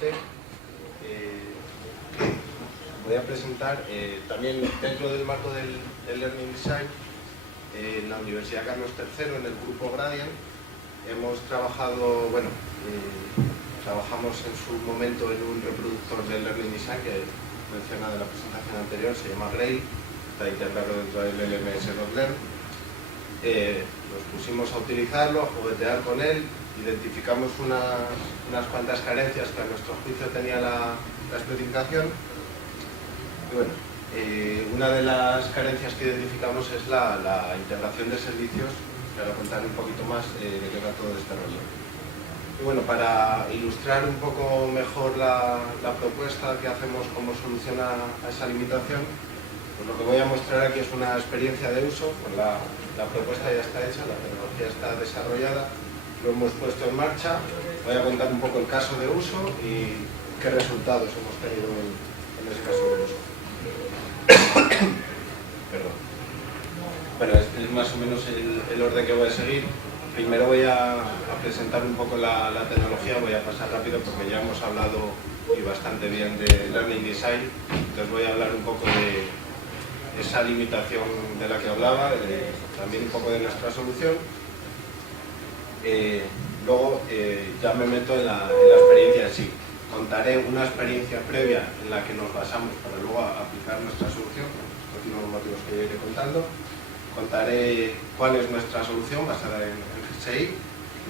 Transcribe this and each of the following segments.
brevemente. Voy a presentar también dentro del marco del Learning Design en la Universidad Carlos III, en el grupo Gradient. Hemos trabajado, trabajamos en su momento en un reproductor del Learning Design que mencionado en la presentación anterior, se llama Grail, está integrado dentro del LMS.Learn. Nos pusimos a utilizarlo, a juguetear con él, identificamos unas cuantas carencias que a nuestro juicio tenía la especificación. Y bueno, una de las carencias que identificamos es la integración de servicios, que ahora contaré un poquito más de qué va todo este rollo. Y bueno, para ilustrar un poco mejor la propuesta que hacemos, cómo soluciona a esa limitación, pues lo que voy a mostrar aquí es una experiencia de uso. Pues la propuesta ya está hecha, la tecnología está desarrollada, lo hemos puesto en marcha. Voy a contar un poco el caso de uso y qué resultados hemos tenido en ese caso de uso. Perdón. Bueno, este es más o menos el orden que voy a seguir. Primero voy a presentar un poco la tecnología, voy a pasar rápido porque ya hemos hablado y bastante bien de Learning Design, entonces voy a hablar un poco de esa limitación de la que hablaba, también un poco de nuestra solución. Luego ya me meto en la experiencia en sí. Contaré una experiencia previa en la que nos basamos para luego aplicar nuestra solución, por los motivos que yo iré contando. Contaré cuál es nuestra solución basada en GSI,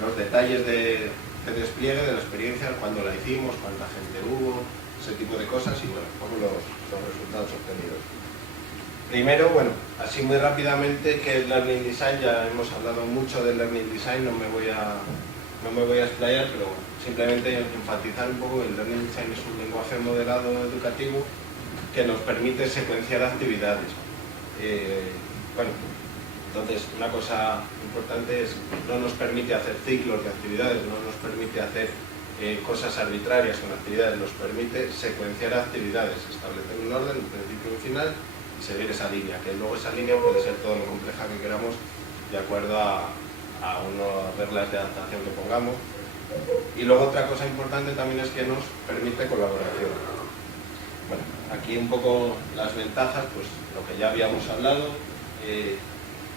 los detalles de despliegue de la experiencia, cuándo la hicimos, cuánta gente hubo, ese tipo de cosas y bueno, un poco los resultados obtenidos. Primero, bueno, así muy rápidamente, que el Learning Design, ya hemos hablado mucho del Learning Design, no me voy a explayar, pero simplemente enfatizar un poco. El Learning Design es un lenguaje modelado educativo que nos permite secuenciar actividades. Entonces una cosa importante es no nos permite hacer ciclos de actividades, no nos permite hacer cosas arbitrarias con actividades, nos permite secuenciar actividades, establecer un orden, un principio y un final y seguir esa línea, que luego esa línea puede ser todo lo compleja que queramos de acuerdo a unas reglas de adaptación que pongamos. Y luego otra cosa importante también es que nos permite colaboración. Bueno, aquí un poco las ventajas, pues lo que ya habíamos hablado.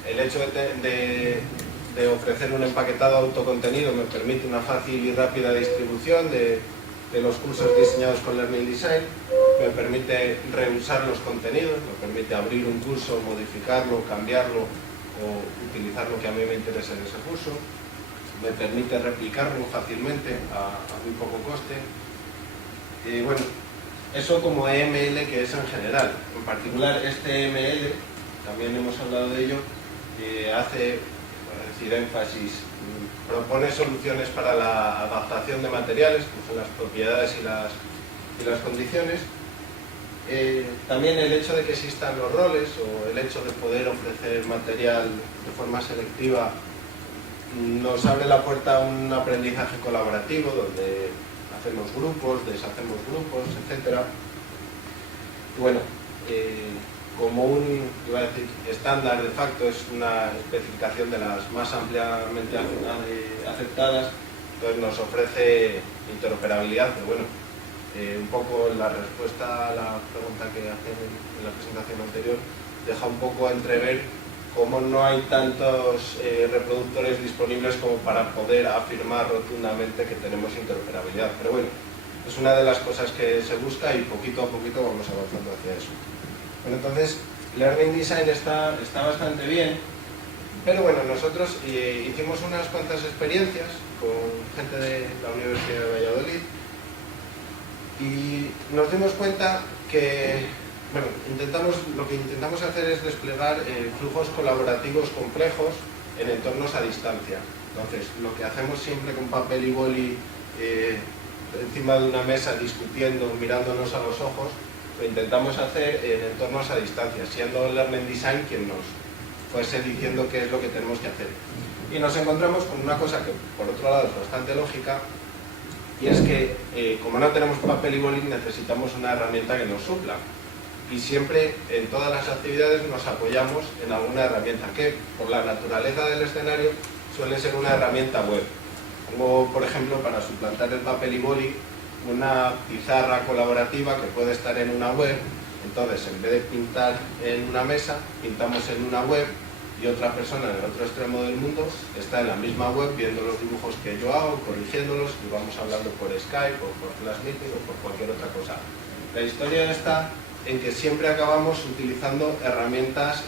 El hecho de ofrecer un empaquetado autocontenido me permite una fácil y rápida distribución de los cursos diseñados con Learning Design, me permite reusar los contenidos, me permite abrir un curso, modificarlo, cambiarlo o utilizar lo que a mí me interesa en ese curso, me permite replicarlo fácilmente a muy poco coste. Bueno, eso como EML, que es en general. En particular este EML, también hemos hablado de ello, hace, por decir énfasis, propone soluciones para la adaptación de materiales, que son las propiedades y las condiciones. También el hecho de que existan los roles o el hecho de poder ofrecer material de forma selectiva nos abre la puerta a un aprendizaje colaborativo donde hacemos grupos, deshacemos grupos, etc. Y bueno, como un estándar de facto, es una especificación de las más ampliamente aceptadas, entonces nos ofrece interoperabilidad, pero bueno, un poco la respuesta a la pregunta que hacen en la presentación anterior deja un poco entrever cómo no hay tantos reproductores disponibles como para poder afirmar rotundamente que tenemos interoperabilidad, pero bueno, es una de las cosas que se busca y poquito a poquito vamos avanzando hacia eso. Bueno, entonces, Learning Design está bastante bien, pero bueno, nosotros hicimos unas cuantas experiencias con gente de la Universidad de Valladolid y nos dimos cuenta que, bueno, lo que intentamos hacer es desplegar flujos colaborativos complejos en entornos a distancia. Entonces, lo que hacemos siempre con papel y boli encima de una mesa discutiendo, mirándonos a los ojos, lo intentamos hacer en entornos a distancia, siendo el Learning Design quien nos fuese diciendo qué es lo que tenemos que hacer. Y nos encontramos con una cosa que, por otro lado, es bastante lógica, y es que, como no tenemos papel y boli, necesitamos una herramienta que nos supla. Y siempre, en todas las actividades, nos apoyamos en alguna herramienta que, por la naturaleza del escenario, suele ser una herramienta web. Pongo, por ejemplo, para suplantar el papel y boli, una pizarra colaborativa que puede estar en una web. Entonces, en vez de pintar en una mesa, pintamos en una web y otra persona en el otro extremo del mundo está en la misma web viendo los dibujos que yo hago, corrigiéndolos, y vamos hablando por Skype o por Flash Meeting o por cualquier otra cosa. La historia está en que siempre acabamos utilizando herramientas,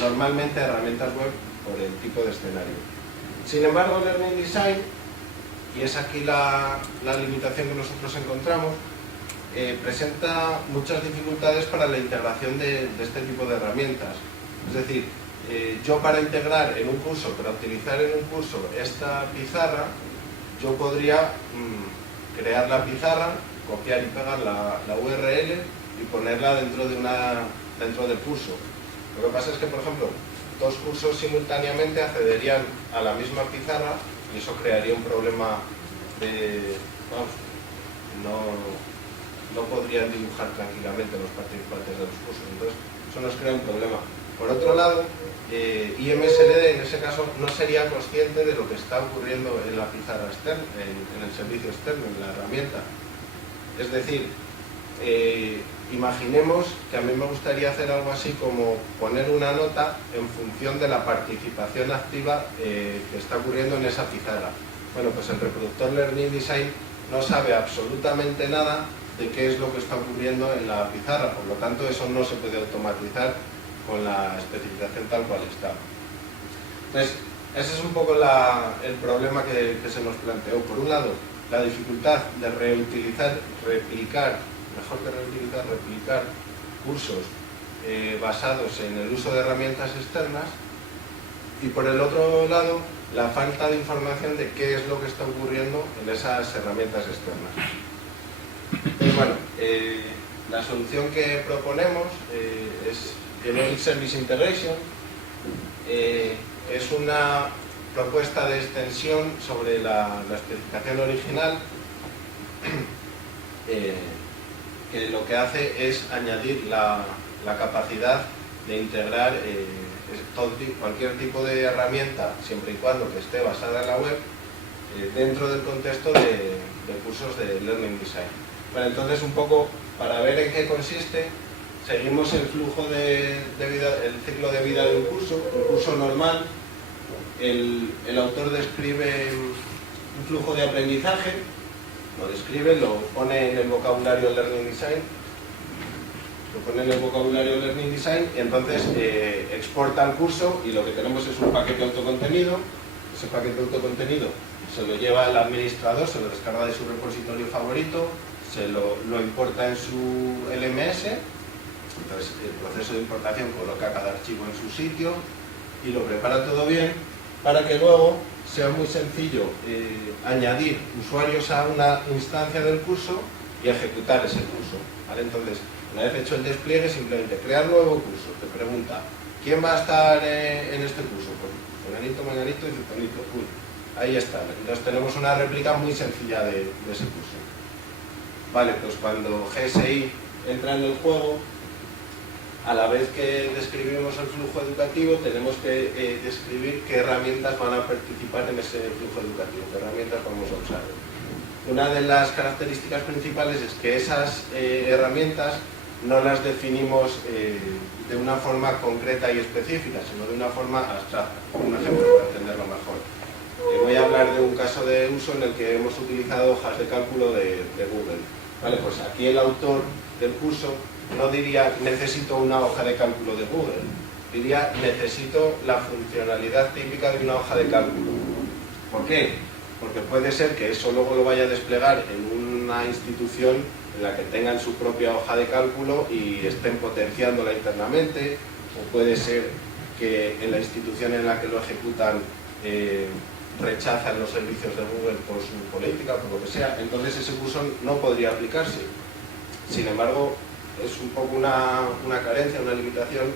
normalmente herramientas web por el tipo de escenario. Sin embargo, Learning Design, y es aquí la limitación que nosotros encontramos, presenta muchas dificultades para la integración de este tipo de herramientas. Es decir, yo para integrar en un curso, para utilizar en un curso esta pizarra, yo podría crear la pizarra, copiar y pegar la URL y ponerla dentro del curso. Lo que pasa es que, por ejemplo, dos cursos simultáneamente accederían a la misma pizarra y eso crearía un problema de... no podrían dibujar tranquilamente los participantes de los cursos, entonces eso nos crea un problema. Por otro lado, IMSLD en ese caso no sería consciente de lo que está ocurriendo en la pizarra externa, en el servicio externo, en la herramienta. Es decir, imaginemos que a mí me gustaría hacer algo así como poner una nota en función de la participación activa que está ocurriendo en esa pizarra. Bueno, pues el reproductor Learning Design no sabe absolutamente nada de qué es lo que está ocurriendo en la pizarra, por lo tanto eso no se puede automatizar con la especificación tal cual está. Entonces, ese es un poco el problema que se nos planteó. Por un lado, la dificultad de replicar cursos basados en el uso de herramientas externas, y por el otro lado, la falta de información de qué es lo que está ocurriendo en esas herramientas externas. Entonces, bueno, la solución que proponemos es Generic Service Integration. Es una propuesta de extensión sobre la especificación original que lo que hace es añadir la capacidad de integrar cualquier tipo de herramienta, siempre y cuando que esté basada en la web, dentro del contexto de cursos de Learning Design. Bueno, entonces, un poco para ver en qué consiste, seguimos el flujo de vida, el ciclo de vida de un curso normal. El autor describe un flujo de aprendizaje, lo describe, lo pone en el vocabulario Learning Design, y entonces exporta el curso, y lo que tenemos es un paquete autocontenido. Ese paquete autocontenido se lo lleva el administrador, se lo descarga de su repositorio favorito, se lo importa en su LMS. Entonces el proceso de importación coloca cada archivo en su sitio y lo prepara todo bien para que luego sea muy sencillo añadir usuarios a una instancia del curso y ejecutar ese curso, ¿vale? Entonces, una vez hecho el despliegue, simplemente crear nuevo curso. Te pregunta, ¿quién va a estar en este curso? Pues Menganito, Menganito y Zutanito. Ahí está. Entonces tenemos una réplica muy sencilla de ese curso. Vale, pues cuando GSI entra en el juego, a la vez que describimos el flujo educativo, tenemos que describir qué herramientas van a participar en ese flujo educativo, qué herramientas vamos a usar. Una de las características principales es que esas herramientas no las definimos de una forma concreta y específica, sino de una forma abstracta. Un ejemplo para entenderlo mejor. Voy a hablar de un caso de uso en el que hemos utilizado hojas de cálculo de Google. Vale, pues aquí el autor del curso no diría necesito una hoja de cálculo de Google, diría necesito la funcionalidad típica de una hoja de cálculo. ¿Por qué? Porque puede ser que eso luego lo vaya a desplegar en una institución en la que tengan su propia hoja de cálculo y estén potenciándola internamente, o puede ser que en la institución en la que lo ejecutan rechazan los servicios de Google por su política, por lo que sea. Entonces ese curso no podría aplicarse. Sin embargo, es un poco una carencia, una limitación,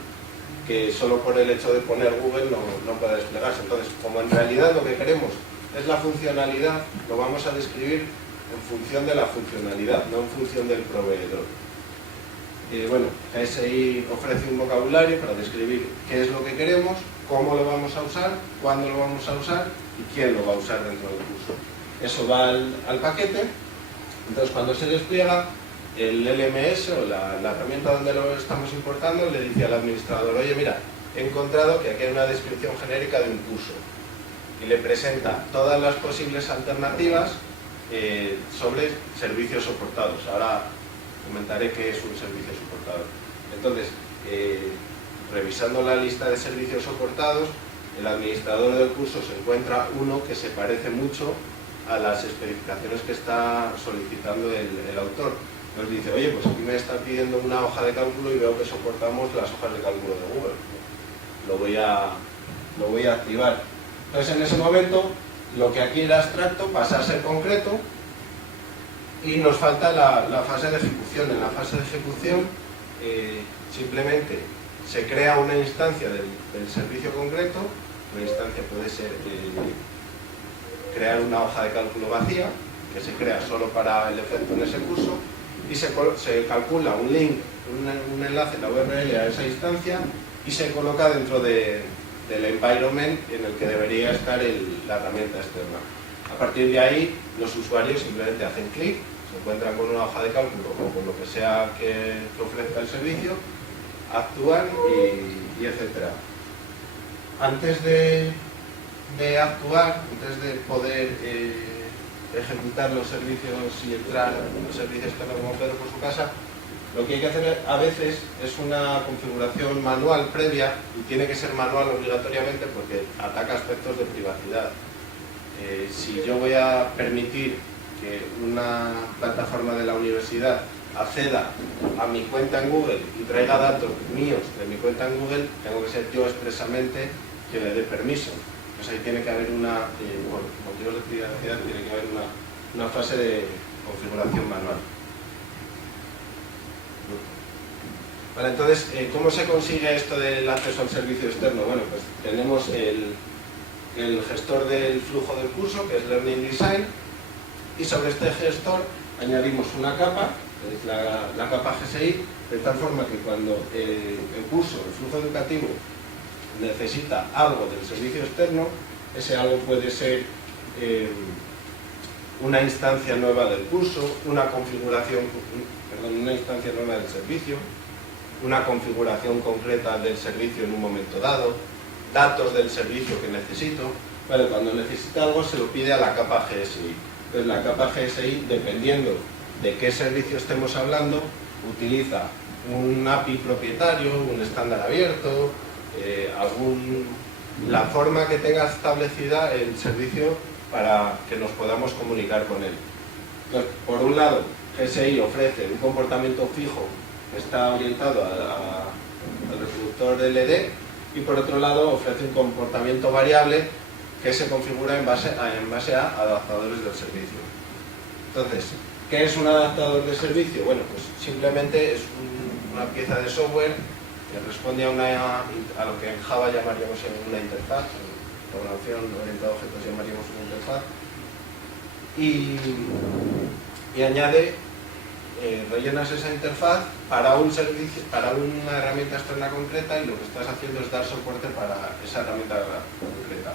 que solo por el hecho de poner Google no puede desplegarse. Entonces, como en realidad lo que queremos es la funcionalidad, lo vamos a describir en función de la funcionalidad, no en función del proveedor. Bueno, GSI ofrece un vocabulario para describir qué es lo que queremos, cómo lo vamos a usar, cuándo lo vamos a usar y quién lo va a usar dentro del curso. Eso va al paquete, Entonces, cuando se despliega, el LMS o la herramienta donde lo estamos importando le dice al administrador: oye, mira, he encontrado que aquí hay una descripción genérica de un curso, y le presenta todas las posibles alternativas sobre servicios soportados. Ahora comentaré qué es un servicio soportado. Entonces, revisando la lista de servicios soportados, el administrador del curso se encuentra uno que se parece mucho a las especificaciones que está solicitando el autor. Nos dice: oye, pues aquí me está pidiendo una hoja de cálculo y veo que soportamos las hojas de cálculo de Google. Lo voy a activar. Entonces, en ese momento, lo que aquí era abstracto pasa a ser concreto y nos falta la fase de ejecución. En la fase de ejecución, simplemente se crea una instancia del servicio concreto. La instancia puede ser crear una hoja de cálculo vacía, que se crea solo para el efecto en ese curso, y se calcula un link, un enlace, la URL a esa instancia, y se coloca dentro del environment en el que debería estar la herramienta externa. A partir de ahí, los usuarios simplemente hacen clic, se encuentran con una hoja de cálculo o con lo que sea que ofrezca el servicio, actúan y etcétera. Antes de actuar, antes de poder ejecutar los servicios y entrar en los servicios que como Pedro por su casa, lo que hay que hacer a veces es una configuración manual previa, y tiene que ser manual obligatoriamente porque ataca aspectos de privacidad. Si yo voy a permitir que una plataforma de la universidad acceda a mi cuenta en Google y traiga datos míos de mi cuenta en Google, tengo que ser yo expresamente que le dé permiso. Pues ahí tiene que haber por motivos de privacidad, tiene que haber una fase de configuración manual. Vale, entonces, ¿cómo se consigue esto del acceso al servicio externo? Bueno, pues tenemos el gestor del flujo del curso, que es Learning Design, y sobre este gestor añadimos una capa, que es la capa GSI, de tal forma que cuando el curso, el flujo educativo, necesita algo del servicio externo, ese algo puede ser una instancia nueva del curso, una instancia nueva del servicio, una configuración concreta del servicio en un momento dado, datos del servicio que necesito. Vale, cuando necesita algo se lo pide a la capa GSI. Entonces, la capa GSI, dependiendo de qué servicio estemos hablando, utiliza un API propietario, un estándar abierto, la forma que tenga establecida el servicio para que nos podamos comunicar con él. Entonces, por un lado, GSI ofrece un comportamiento fijo que está orientado al reproductor LED, y por otro lado ofrece un comportamiento variable que se configura en base a adaptadores del servicio. Entonces, ¿qué es un adaptador de servicio? Bueno, pues simplemente es una pieza de software que responde a lo que en Java llamaríamos una interfaz, en programación orientada a objetos llamaríamos una interfaz, y añade, rellenas esa interfaz para un servicio, para una herramienta externa concreta, y lo que estás haciendo es dar soporte para esa herramienta concreta.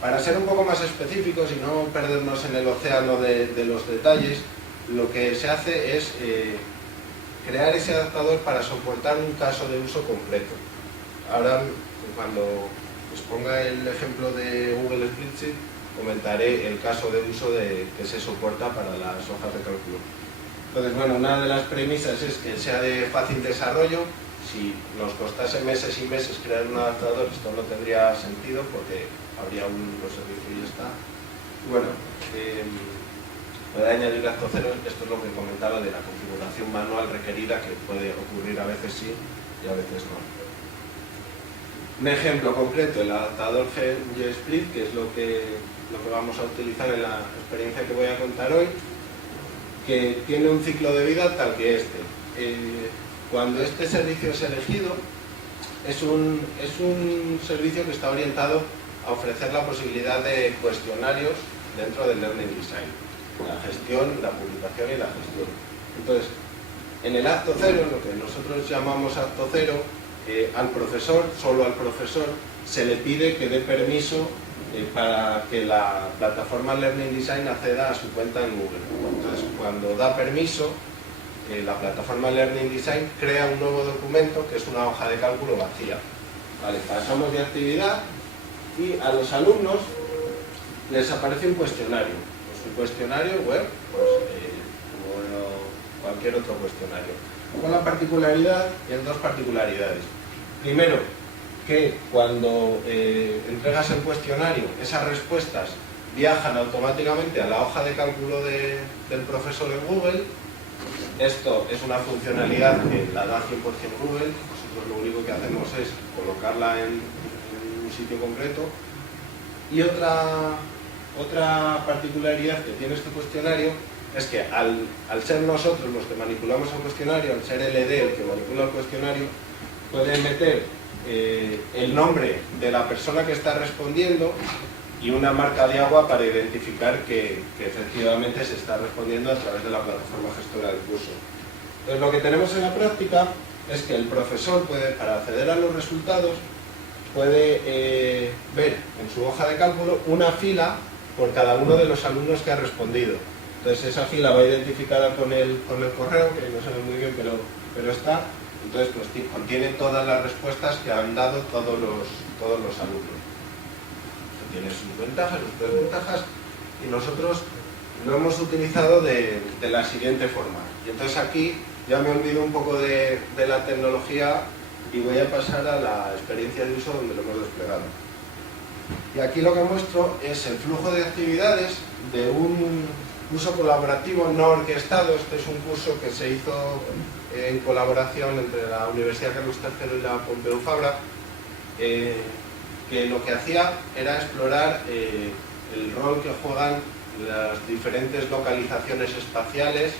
Para ser un poco más específicos y no perdernos en el océano de los detalles, lo que se hace es crear ese adaptador para soportar un caso de uso completo. Ahora, cuando os ponga el ejemplo de Google Spreadsheet, comentaré el caso de uso que se soporta para las hojas de cálculo. Entonces, bueno, una de las premisas es que sea de fácil desarrollo. Si nos costase meses y meses crear un adaptador, esto no tendría sentido porque habría un servicio y ya está. Y bueno, puede añadir acto cero. Esto es lo que comentaba de la configuración manual requerida, que puede ocurrir a veces sí y a veces no. Un ejemplo concreto, el adaptador GSplit, que es lo que vamos a utilizar en la experiencia que voy a contar hoy, que tiene un ciclo de vida tal que este. Cuando este servicio es elegido, es un servicio que está orientado a ofrecer la posibilidad de cuestionarios dentro del Learning Design, la gestión, la publicación y la gestión. Entonces, en el acto cero, lo que nosotros llamamos acto cero, al profesor, solo al profesor, se le pide que dé permiso para que la plataforma Learning Design acceda a su cuenta en Google. Entonces, cuando da permiso, la plataforma Learning Design crea un nuevo documento que es una hoja de cálculo vacía. Vale, pasamos de actividad y a los alumnos les aparece un cuestionario. Pues un cuestionario web, pues, como cualquier otro cuestionario. Con la particularidad, y en dos particularidades. Primero, que cuando entregas el cuestionario, esas respuestas viajan automáticamente a la hoja de cálculo del profesor en Google. Esto es una funcionalidad que la da 100% Google. Nosotros lo único que hacemos es colocarla en un sitio concreto. Y otra particularidad que tiene este cuestionario es que al ser nosotros los que manipulamos el cuestionario, al ser el ED el que manipula el cuestionario, pueden meter el nombre de la persona que está respondiendo y una marca de agua para identificar que efectivamente se está respondiendo a través de la plataforma gestora del curso. Entonces, lo que tenemos en la práctica es que el profesor puede, para acceder a los resultados, puede ver en su hoja de cálculo una fila por cada uno de los alumnos que ha respondido. Entonces, esa fila va identificada con el correo, que no se ve muy bien, pero está. Entonces, pues contiene todas las respuestas que han dado todos los alumnos. Tiene sus ventajas, sus desventajas, y nosotros lo hemos utilizado de la siguiente forma. Y entonces aquí ya me olvido un poco de la tecnología y voy a pasar a la experiencia de uso donde lo hemos desplegado. Y aquí lo que muestro es el flujo de actividades de un curso colaborativo no orquestado. Este es un curso que se hizo en colaboración entre la Universidad Carlos III y la Pompeu Fabra, que lo que hacía era explorar el rol que juegan las diferentes localizaciones espaciales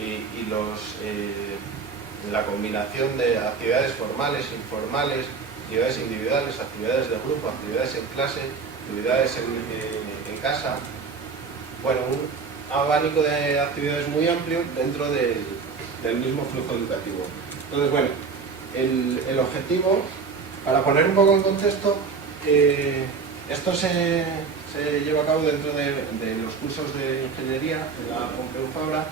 y la combinación de actividades formales, informales, actividades individuales, actividades de grupo, actividades en clase, actividades en casa. Bueno, un abanico de actividades muy amplio dentro del mismo flujo educativo. Entonces, bueno, el objetivo, para poner un poco en contexto, esto se lleva a cabo dentro de los cursos de ingeniería de la Pompeu Fabra.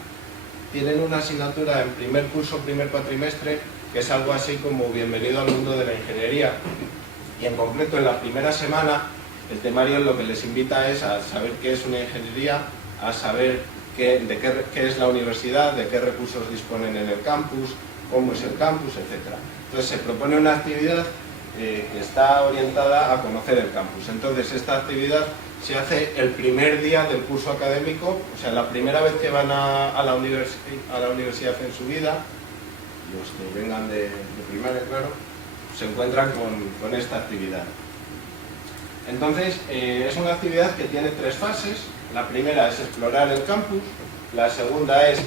Tienen una asignatura en primer curso, primer cuatrimestre, que es algo así como Bienvenido al mundo de la ingeniería. Y en concreto, en la primera semana, el temario lo que les invita es a saber qué es una ingeniería, a saber qué es la universidad, de qué recursos disponen en el campus, cómo es el campus, etc. Entonces se propone una actividad que está orientada a conocer el campus. Entonces esta actividad se hace el primer día del curso académico, o sea, la primera vez que van a la universidad en su vida, los que vengan de primaria, claro, se encuentran con esta actividad. Entonces, es una actividad que tiene tres fases. La primera es explorar el campus, la segunda es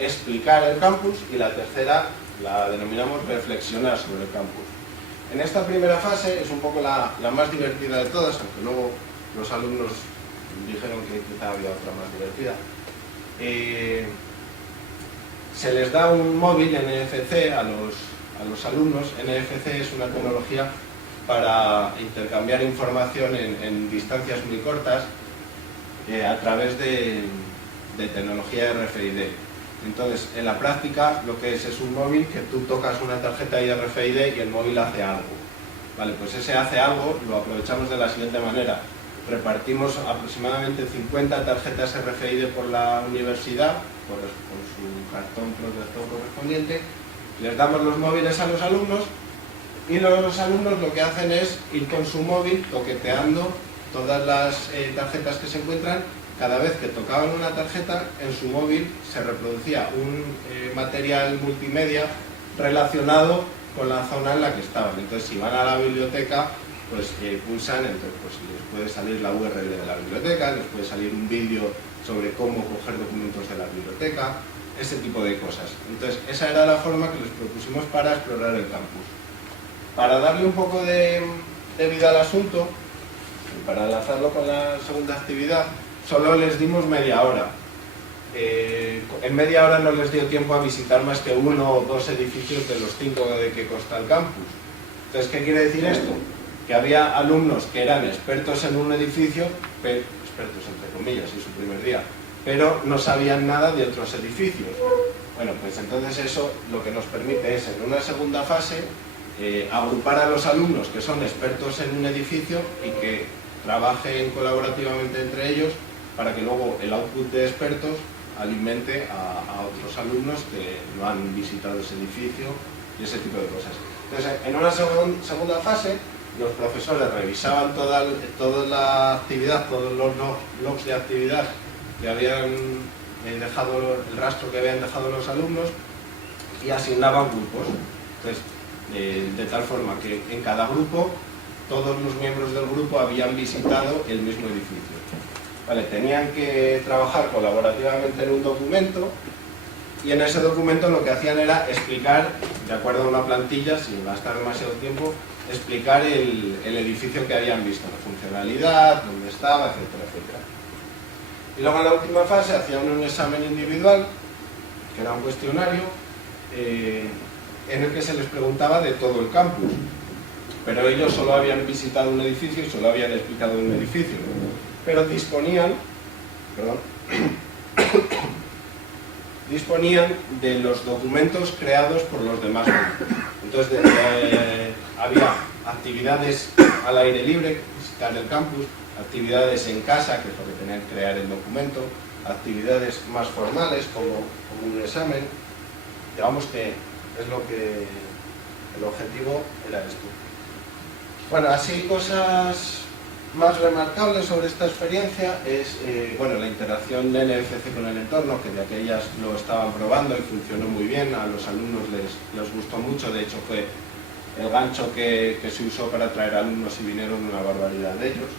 explicar el campus y la tercera la denominamos reflexionar sobre el campus. En esta primera fase es un poco la más divertida de todas, aunque luego los alumnos dijeron que quizá había otra más divertida. Se les da un móvil NFC a los alumnos. NFC es una tecnología para intercambiar información en distancias muy cortas a través de tecnología RFID. Entonces, en la práctica, lo que es un móvil que tú tocas una tarjeta RFID y el móvil hace algo. Vale, pues ese hace algo lo aprovechamos de la siguiente manera. Repartimos aproximadamente 50 tarjetas RFID por la universidad, con su cartón protector correspondiente. Les damos los móviles a los alumnos y los alumnos lo que hacen es ir con su móvil toqueteando todas las tarjetas que se encuentran. Cada vez que tocaban una tarjeta, en su móvil se reproducía un material multimedia relacionado con la zona en la que estaban. Entonces, si van a la biblioteca, pues pulsan, entonces pues, les puede salir la URL de la biblioteca, les puede salir un vídeo sobre cómo coger documentos de la biblioteca, ese tipo de cosas. Entonces, esa era la forma que les propusimos para explorar el campus. Para darle un poco de vida al asunto, y para enlazarlo con la segunda actividad, solo les dimos media hora. En media hora no les dio tiempo a visitar más que 1 o 2 edificios de los 5 de que consta el campus. Entonces, ¿qué quiere decir esto? que había alumnos que eran expertos en un edificio, expertos entre comillas en su primer día, pero no sabían nada de otros edificios. Bueno, pues entonces eso lo que nos permite es, en una segunda fase, agrupar a los alumnos que son expertos en un edificio y que trabajen colaborativamente entre ellos para que luego el output de expertos alimente a otros alumnos que no han visitado ese edificio y ese tipo de cosas. Entonces, en una segunda fase, los profesores revisaban toda la actividad, todos los logs de actividad que habían dejado, el rastro que habían dejado los alumnos, y asignaban grupos. Entonces, de tal forma que en cada grupo, todos los miembros del grupo habían visitado el mismo edificio. Vale, tenían que trabajar colaborativamente en un documento, y en ese documento lo que hacían era explicar, de acuerdo a una plantilla, sin gastar demasiado tiempo, explicar el edificio que habían visto, la funcionalidad, dónde estaba, etcétera, etcétera. Y luego en la última fase hacían un examen individual, que era un cuestionario, en el que se les preguntaba de todo el campus. Pero ellos solo habían visitado un edificio y solo habían explicado un edificio. Pero disponían de los documentos creados por los demás grupos. Entonces había actividades al aire libre, visitar el campus, actividades en casa, que es lo que tenían que crear el documento, actividades más formales como un examen. Digamos que es lo que el objetivo era esto. Bueno, así cosas más remarcables sobre esta experiencia es bueno, la interacción de NFC con el entorno, que de aquellas lo estaban probando y funcionó muy bien, a los alumnos les gustó mucho, de hecho fue el gancho que se usó para atraer alumnos y vinieron una barbaridad de ellos.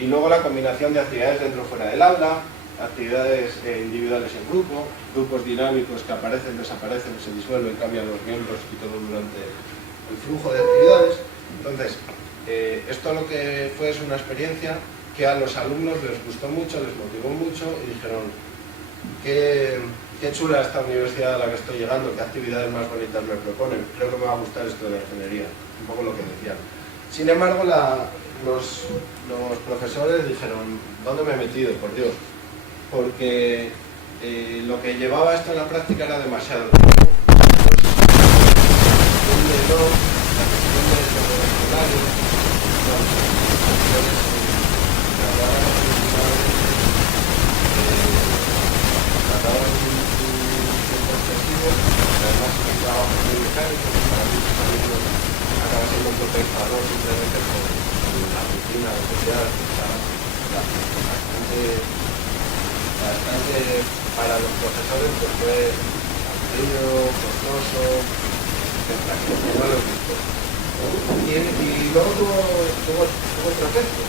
Y luego la combinación de actividades dentro o fuera del aula, actividades individuales en grupo, grupos dinámicos que aparecen, desaparecen, se disuelven, cambian los miembros y todo durante el flujo de actividades. Entonces, esto lo que fue es una experiencia que a los alumnos les gustó mucho, les motivó mucho y dijeron: qué chula esta universidad a la que estoy llegando, qué actividades más bonitas me proponen, creo que me va a gustar esto de la ingeniería, un poco lo que decían. Sin embargo, los profesores dijeron: ¿dónde me he metido, por Dios? Porque lo que llevaba esto en la práctica era demasiado tiempo. Además es un trabajo muy mecánico, que para muchos alumnos acaba siendo un potenciador simplemente con la rutina de sociedad, bastante para los profesores, pues fue amplio, costoso, etcétera, que no lo gustó. Y luego tuvo otro efecto,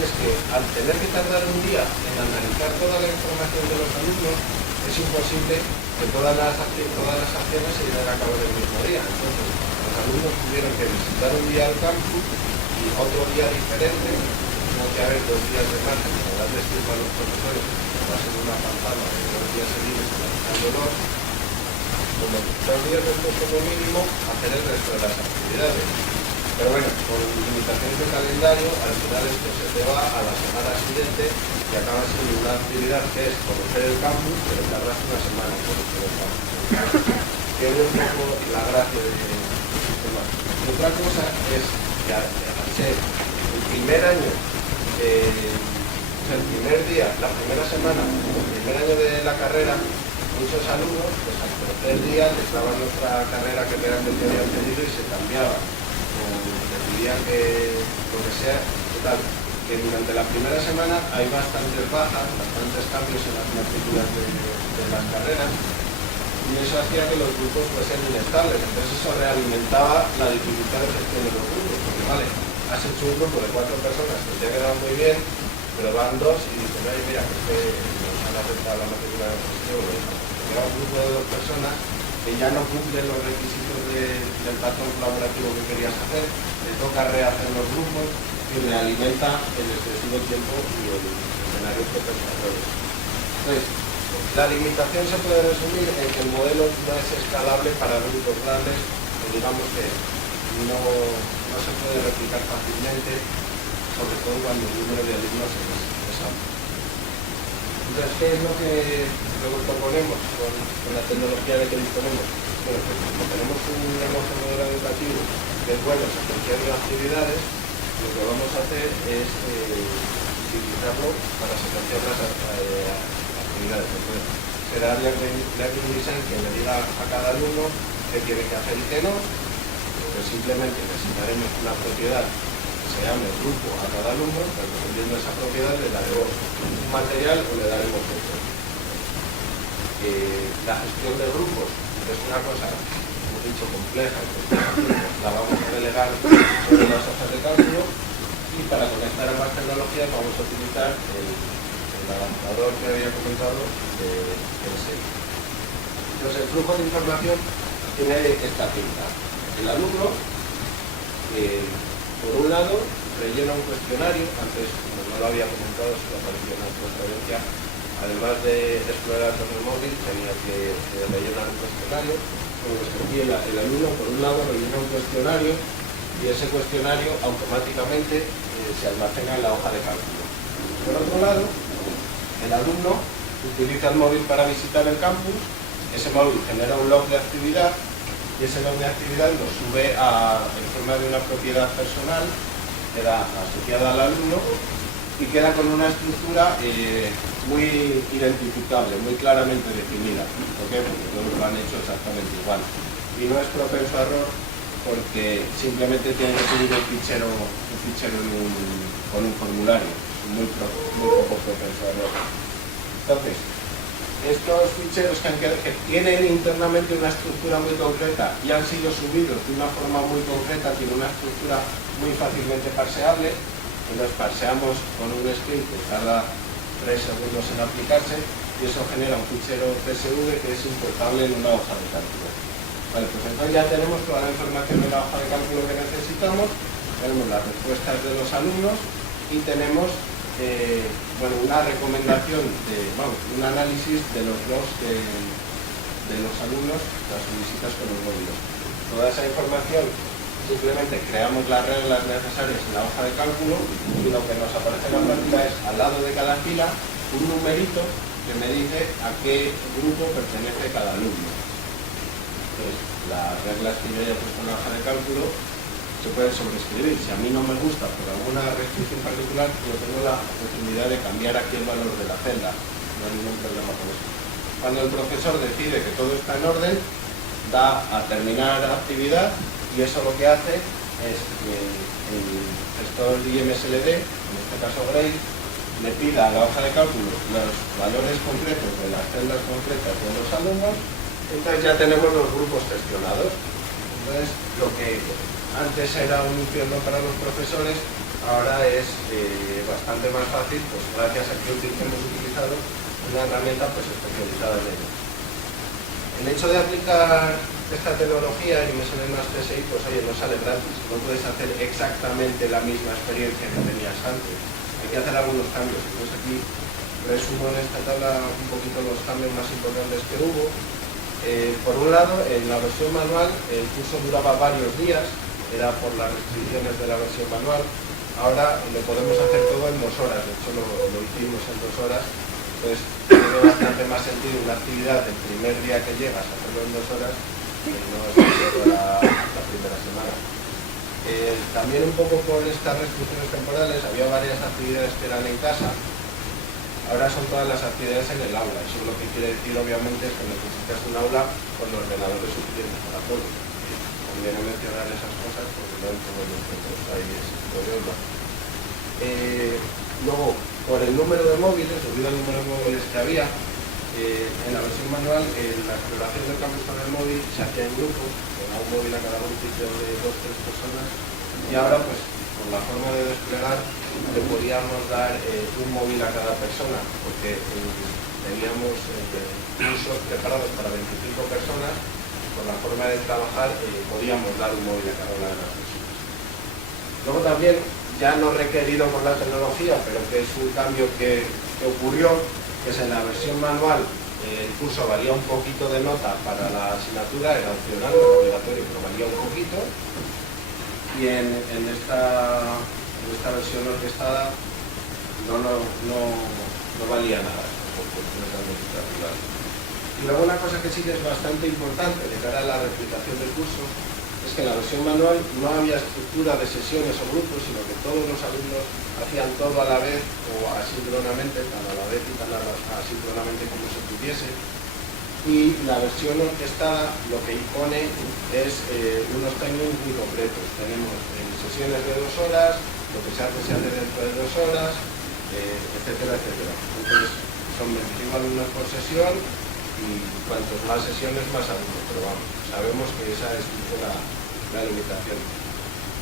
es que al tener que tardar un día en analizar toda la información de los alumnos, es imposible que todas las acciones se lleven a cabo en el mismo día. Entonces, los alumnos tuvieron que visitar un día el campus y otro día diferente, tuvo que haber 2 días de margen para darles tiempo a los profesores que pasen una panzada de 2 días seguidos analizándolos, como 2 días después como mínimo hacer el resto de las actividades. Pero bueno, con limitaciones de calendario, al final esto se te va a la semana siguiente y acaba siendo una actividad que es conocer el campus, pero tardas una semana en conocer el campus. Que es un poco la gracia del sistema. Y otra cosa es que al ser el primer año, el primer día, la primera semana, el primer año de la carrera, muchos alumnos, pues al tercer día les daban nuestra carrera que era que habían pedido y se cambiaba. Decidían que lo que sea, total, que durante la primera semana hay bastantes bajas, bastantes cambios en las matrículas de las carreras, y eso hacía que los grupos fuesen inestables. Entonces eso realimentaba la dificultad de gestión de los grupos, porque vale, has hecho un grupo de 4 personas que te ha quedado muy bien, pero van 2 y dicen: ay, mira, que nos han aceptado la matrícula de gestión, queda un grupo de 2 personas que ya no cumplen los requisitos del patrón colaborativo que querías hacer, te toca rehacer los grupos y realimenta el excesivo tiempo y el escenario potenciadores. Entonces, la limitación se puede resumir en que el modelo no es escalable para grupos grandes, o digamos que no se puede replicar fácilmente, sobre todo cuando el número de alumnos es amplio. Entonces, ¿qué es lo que proponemos con la tecnología de que disponemos? Bueno, pues como tenemos un lenguaje modular educativo que es bueno secuenciando actividades, lo que vamos a hacer es utilizarlo para secuenciar las actividades. Entonces, será Learning Design quien le diga a cada alumno qué tiene que hacer y qué no. Pues simplemente le asignaremos una propiedad que se llame grupo a cada alumno, pero dependiendo de esa propiedad le daremos un material o le daremos otro. La gestión de grupos es una cosa, hemos dicho, compleja, la vamos a delegar sobre las hojas de cálculo, y para conectar ambas tecnologías vamos a utilizar el adaptador que había comentado de Excel. Entonces, el flujo de información tiene esta pinta. El alumno, por un lado, rellena un cuestionario. Antes, como no lo había comentado, se lo apareció en la transparencia. Además de explorar con el móvil, tenía que rellenar un cuestionario. Pues aquí el alumno, por un lado, rellena un cuestionario, y ese cuestionario automáticamente se almacena en la hoja de cálculo. Por otro lado, el alumno utiliza el móvil para visitar el campus. Ese móvil genera un log de actividad, y ese log de actividad lo sube en forma de una propiedad personal, queda asociada al alumno y queda con una estructura muy identificable, muy claramente definida. ¿Por qué? Porque todos lo han hecho exactamente igual. Y no es propenso a error porque simplemente tiene que subir un fichero con un formulario. Es muy poco propenso a error. Entonces, estos ficheros que tienen internamente una estructura muy concreta y han sido subidos de una forma muy concreta, tienen una estructura muy fácilmente parseable, y los parseamos con un script que tarda 3 segundos en aplicarse, y eso genera un fichero CSV que es importable en una hoja de cálculo. Vale, pues entonces ya tenemos toda la información en la hoja de cálculo que necesitamos, tenemos las respuestas de los alumnos y tenemos una recomendación, un análisis de los logs de los alumnos, las visitas con los móviles. Toda esa información, simplemente creamos las reglas necesarias en la hoja de cálculo, y lo que nos aparece en la práctica es, al lado de cada fila, un numerito que me dice a qué grupo pertenece cada alumno. Entonces, las reglas que yo haya puesto en la hoja de cálculo se pueden sobreescribir. Si a mí no me gusta por alguna restricción particular, yo tengo la posibilidad de cambiar aquí el valor de la celda. No hay ningún problema con eso. Cuando el profesor decide que todo está en orden, da a terminar la actividad, y eso lo que hace es que el gestor IMSLD, en este caso Grade, le pida a la hoja de cálculo los valores concretos de las celdas concretas de los alumnos. Entonces ya tenemos los grupos gestionados. Entonces, lo que antes era un infierno para los profesores, ahora es bastante más fácil, pues gracias a que hemos utilizado una herramienta pues especializada en ello. El hecho de aplicar esta tecnología y más TSI, pues oye, no sale gratis, no puedes hacer exactamente la misma experiencia que tenías antes, hay que hacer algunos cambios. Entonces aquí resumo en esta tabla un poquito los cambios más importantes que hubo. Por un lado, en la versión manual el curso duraba varios días, era por las restricciones de la versión manual. Ahora lo podemos hacer todo en 2 horas, de hecho lo hicimos en 2 horas. Entonces tiene bastante más sentido una actividad el primer día que llegas a hacerlo en 2 horas que no hacerlo la primera semana. También un poco por estas restricciones temporales, había varias actividades que eran en casa. Ahora son todas las actividades en el aula. Eso lo que quiere decir, obviamente, es que necesitas un aula con ordenadores suficientes para todo. Conviene mencionar esas cosas porque no en todos los centros hay ese tipo de aula. Luego, por el número de móviles, debido al número de móviles que había, en la versión manual, la exploración del campus con el móvil se hacía en grupo, con un móvil a cada grupito de 2 o 3 personas, y ahora, pues, con la forma de desplegar, le podíamos dar un móvil a cada persona, porque teníamos cursos preparados para 25 personas, con la forma de trabajar podíamos dar un móvil a cada una de las personas. Luego también, ya no requerido por la tecnología, pero que es un cambio que ocurrió, que es en la versión manual, el curso valía un poquito de nota para la asignatura, era opcional, no era obligatorio, pero valía un poquito. y en esta versión orquestada no valía nada, completamente natural. Y luego una cosa que sí que es bastante importante de cara a la replicación del curso es que en la versión manual no había estructura de sesiones o grupos, sino que todos los alumnos hacían todo a la vez o asíncronamente, tan a la vez y tan asíncronamente como se pudiese. Y la versión orquestada lo que impone es unos timings muy concretos. Tenemos sesiones de 2 horas, lo que se hace dentro de 2 horas, etcétera, etcétera. Entonces son 25 alumnos por sesión y cuantos más sesiones más alumnos, pero vamos, sabemos que esa es la limitación.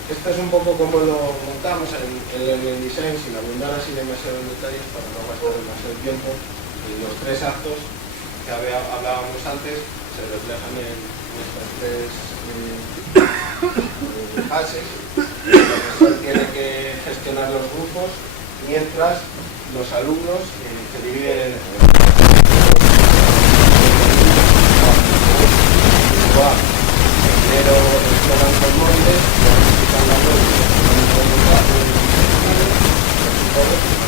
Esto es un poco como lo montamos en el design, sin abundar así demasiado en detalles para no gastar demasiado tiempo. Los 3 actos que hablábamos antes se reflejan en estas 3 fases. El profesor tiene que gestionar los grupos, mientras los alumnos se dividen primero exploran con móviles, visitan la web,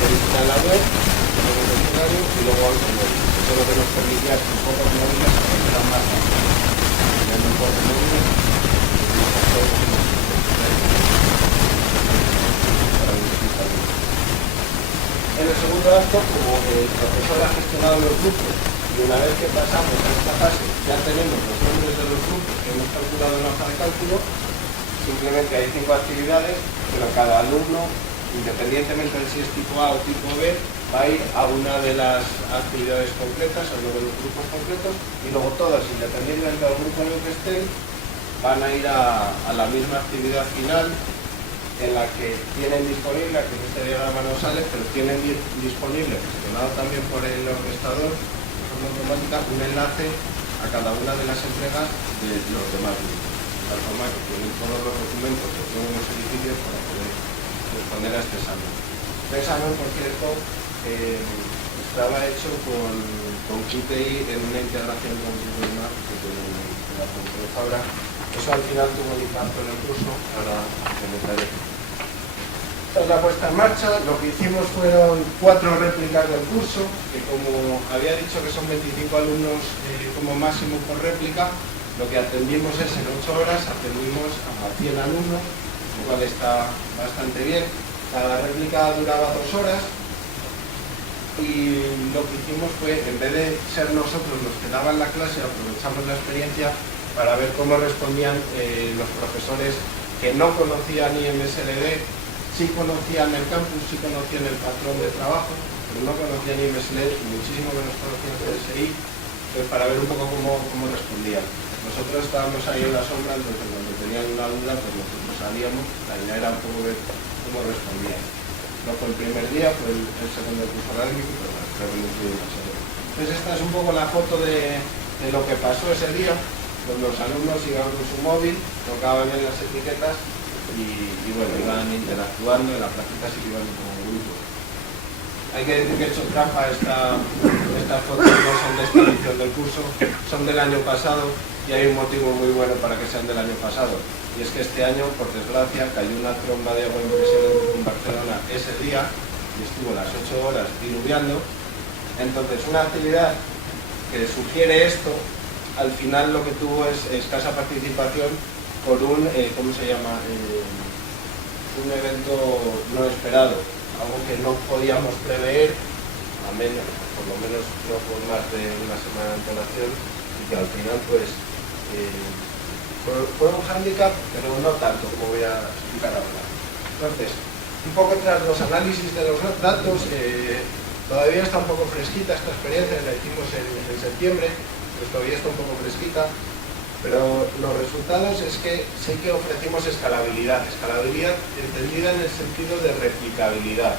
visitan la web, y luego van con móviles. Eso es lo que nos permitía que un poco de móviles eran más fáciles. Teniendo un poco de móviles, en el segundo acto, como el profesor ha gestionado los grupos y una vez que pasamos a esta fase ya tenemos los nombres de los grupos que hemos calculado en la hoja de cálculo, simplemente hay 5 actividades, pero cada alumno, independientemente de si es tipo A o tipo B, va a ir a una de las actividades concretas, a uno de los grupos concretos, y luego todos, independientemente del grupo en el que estén, van a ir a la misma actividad final, en la que tienen disponible, que en este diagrama no sale, pero tienen disponible, gestionado también por el orquestador, de forma automática, un enlace a cada una de las entregas de los demás grupos, de tal forma que tienen todos los documentos de todos los edificios para poder responder a este examen. Este examen, por cierto, estaba hecho con QTI en una integración con Google Maps que tiene una integración con Fabra. Eso al final tuvo un impacto en el curso, ahora comentaré. Esta es la puesta en marcha. Lo que hicimos fueron 4 réplicas del curso, que como había dicho que son 25 alumnos como máximo por réplica, lo que atendimos es en 8 horas, atendimos a 100 alumnos, lo cual está bastante bien. Cada réplica duraba 2 horas y lo que hicimos fue, en vez de ser nosotros los que daban la clase, aprovechamos la experiencia para ver cómo respondían los profesores que no conocían IMSLD, sí conocían el campus, sí conocían el patrón de trabajo, pero no conocían IMSLD y muchísimo menos conocían CSI, pues para ver un poco cómo respondían. Nosotros estábamos ahí en la sombra, entonces cuando tenían una duda, pues nosotros salíamos, la idea era un poco ver cómo respondían. No fue el primer día, fue el segundo curso académico, pero bueno, creo que no fue demasiado. Entonces esta es un poco la foto de lo que pasó ese día. Pues los alumnos iban con su móvil, tocaban en las etiquetas y bueno, iban interactuando, en la práctica sí que iban como grupos. Hay que decir que he hecho trampa, estas fotos no son de esta edición del curso, son del año pasado y hay un motivo muy bueno para que sean del año pasado. Y es que este año, por desgracia, cayó una tromba de agua impresionante en Barcelona ese día y estuvo las 8 horas diluviando. Entonces, una actividad que sugiere esto, al final lo que tuvo es escasa participación por un, ¿cómo se llama? Un evento no esperado, algo que no podíamos prever, a menos, por lo menos no por más de una semana de antelación, y que al final pues fue un hándicap, pero no tanto como voy a explicar ahora. Entonces, un poco tras los análisis de los datos, todavía está un poco fresquita esta experiencia, la hicimos en septiembre, pues todavía está un poco fresquita, pero los resultados es que sí que ofrecimos escalabilidad entendida en el sentido de replicabilidad.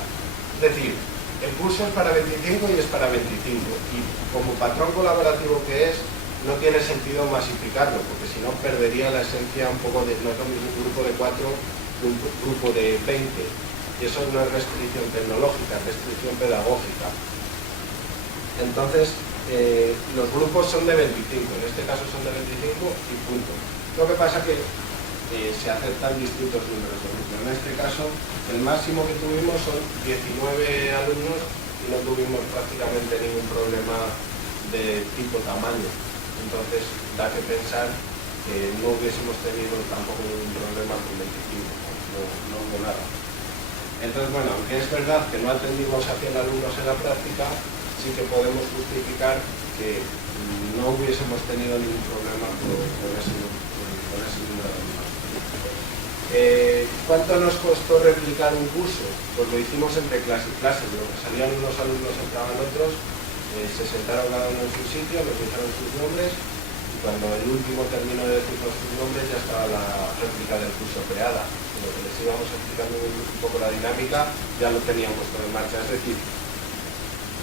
Es decir, el curso es para 25 y es para 25, y como patrón colaborativo que es, no tiene sentido masificarlo, porque si no perdería la esencia un poco de, no es lo mismo un grupo de 4 que un grupo de 20, y eso no es restricción tecnológica, es restricción pedagógica. Entonces, los grupos son de 25, en este caso son de 25 y punto. Lo que pasa que se aceptan distintos números de grupo. En este caso, el máximo que tuvimos son 19 alumnos y no tuvimos prácticamente ningún problema de tipo tamaño. Entonces, da que pensar que no hubiésemos tenido tampoco ningún problema con 25, no hubo nada. Entonces, bueno, aunque es verdad que no atendimos a 100 alumnos en la práctica, sí que podemos justificar que no hubiésemos tenido ningún problema con ese número de alumnos. ¿Cuánto nos costó replicar un curso? Pues lo hicimos entre clase y clase. Lo que salían unos alumnos entraban otros, se sentaron cada uno en su sitio, nos dijeron sus nombres y cuando el último terminó de decir sus nombres ya estaba la réplica del curso creada. Lo que les íbamos explicando un poco la dinámica ya lo teníamos todo en marcha. Es decir,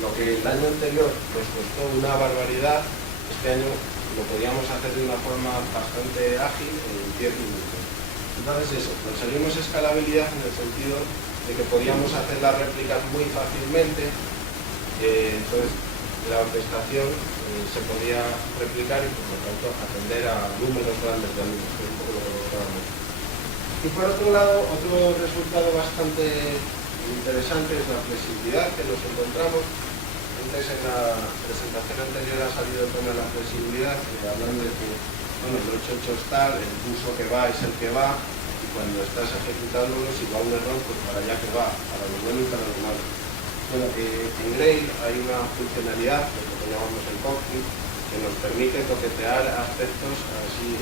lo que el año anterior nos costó una barbaridad, este año lo podíamos hacer de una forma bastante ágil en 10 minutos. Entonces eso, conseguimos escalabilidad en el sentido de que podíamos hacer las réplicas muy fácilmente, entonces la orquestación se podía replicar y por lo tanto atender a números grandes de alumnos, que es un poco lo que lográbamos. Y por otro lado, otro resultado bastante interesante es la flexibilidad que nos encontramos. Antes en la presentación anterior ha salido el tema de la flexibilidad, hablando de que bueno, el 8.8 es tal, el pulso que va es el que va, y cuando estás ejecutándolo, si va un error, pues para allá que va, para lo bueno y para lo malo. Bueno, en Grail hay una funcionalidad, lo que llamamos el cockpit, que nos permite toquetear aspectos así,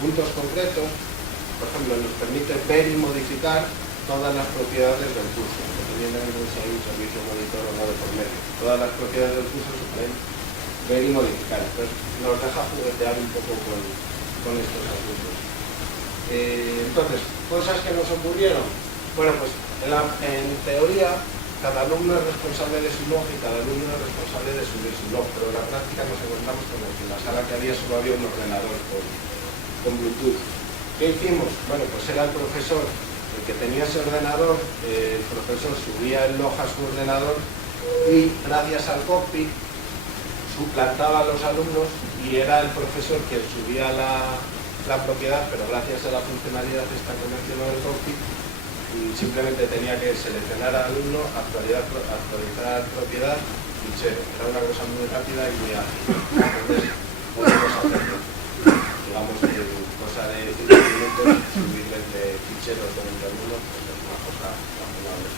puntos concretos. Por ejemplo, nos permite ver y modificar todas las propiedades del curso, dependiendo de si hay un servicio monitor o no de por medio. Todas las propiedades del curso se pueden ver y modificar. Entonces nos deja juguetear un poco con estos asuntos. Entonces, cosas que nos ocurrieron. Bueno, pues en teoría cada alumno es responsable de su log y cada alumno es responsable de subir su log, pero en la práctica nos encontramos con que en la sala que había solo había un ordenador con Bluetooth. ¿Qué hicimos? Bueno, pues era el profesor el que tenía ese ordenador, el profesor subía el log a su ordenador y gracias al cockpit suplantaba a los alumnos y era el profesor quien subía la propiedad, pero gracias a la funcionalidad esta que mencionó el cockpit, simplemente tenía que seleccionar al alumno, actualizar propiedad, fichero. Era una cosa muy rápida y muy ágil. Entonces, podemos hacerlo. Digamos que cosa de 5 minutos subirles de ficheros de 20 alumnos, pues es una cosa razonable.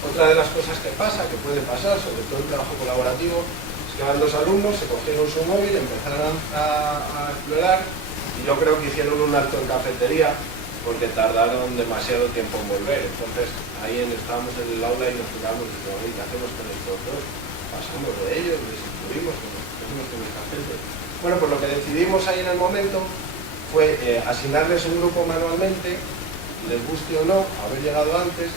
Otra de las cosas que pasa, que puede pasar, sobre todo en trabajo colaborativo, es que van dos alumnos, se cogieron su móvil, empezaron a explorar y yo creo que hicieron un alto en cafetería porque tardaron demasiado tiempo en volver. Entonces ahí estábamos en el aula y nos quedamos y dijimos, ¿qué hacemos con estos dos? Pasamos de ellos, les incluimos, ¿qué hacemos con esta gente? Bueno, pues lo que decidimos ahí en el momento fue asignarles un grupo manualmente, les guste o no, haber llegado antes,